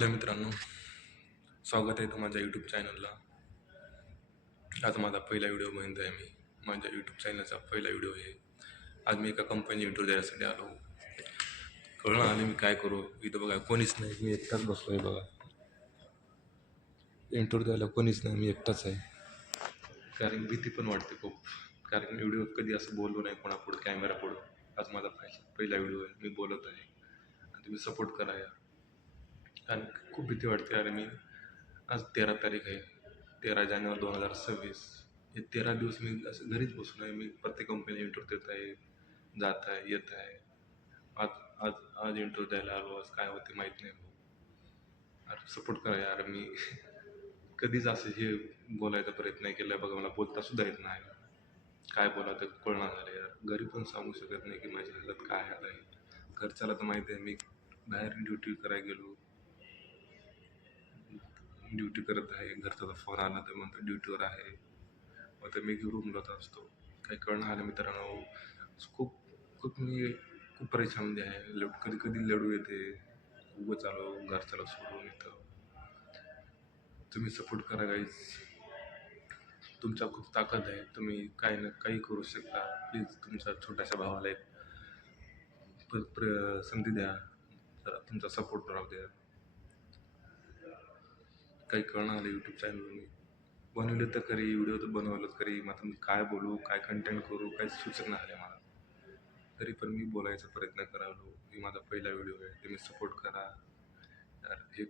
Hello मित्रांनो, स्वागत आहे माझ्या यूट्यूब चॅनलला. आज माझा पहिला व्हिडिओ बनवत आहे. माझ्या यूट्यूब चॅनलचा पहिला व्हिडिओ आहे. आज मी एका कंपनी इंटरव्ह्यू द्यायसाठी आलो. कळलं आले मी काय करू. इथं बघा कोणीच नाही, मी एकटाच बसलो आहे. बघा इंटरव्ह्यू द्यायला कोणीच नाही, मी एकटाच आहे. कारण भीती पण वाटते खूप. कारण व्हिडिओ कधी असं बोललो नाही कोणापुढं, कॅमेरापुढं. आज माझा पहिला व्हिडिओ आहे, मी बोलत आहे आणि तुम्ही सपोर्ट करा यार. कारण खूप भीती वाटते. अरे मी आज 13 तारीख आहे, 13 जानेवारी 2026. हे 13 दिवस मी असं घरीच बसून आहे. मी प्रत्येक कंपनीला इंटरव्ह्यू देत आहे, जात आहे, येत आहे. आज आज आज इंटरव्ह्यू द्यायला आलो. आज काय होते माहीत नाही भाऊ. अरे सपोर्ट करा यार. मी कधीच असं हे बोलायचा प्रयत्न केला बघा, मला बोलता सुद्धा येत नाही. काय बोला ते कळणार झालं यार. घरी पण सांगू शकत नाही की माझी हालत काय आहे. घरच्याला तर माहिती आहे मी बाहेर ड्युटी करायला गेलो, ड्युटी करत आहे. घरचा फोन आला तर म्हणतो ड्युटीवर आहे. मग तर मी रूमलाच असतो. काही कळणार आलं मित्रांनो. खूप खूप मी खूप परेशानमध्ये आहे. कधी कधी लढू येते. उभं चालू घरच्याला सोडून इथं. तुम्ही सपोर्ट करा गाईज. तुमच्या खूप ताकद आहे. तुम्ही काही ना काही करू शकता. प्लीज तुमच्या छोट्याशा भावाला एक संधी द्या. जरा तुमचा सपोर्ट राहू द्या. काही कळणार आलं यूट्यूब चॅनल मी बनवले तर खरी, व्हिडिओ तर बनवलं खरी. मग मी काय बोलू, काय कंटेंट करू, काही सुचत नाही आले मला. तरी पण मी बोलायचा प्रयत्न करालो. ही माझा पहिला व्हिडिओ आहे. तुम्ही सपोर्ट करा यार. हे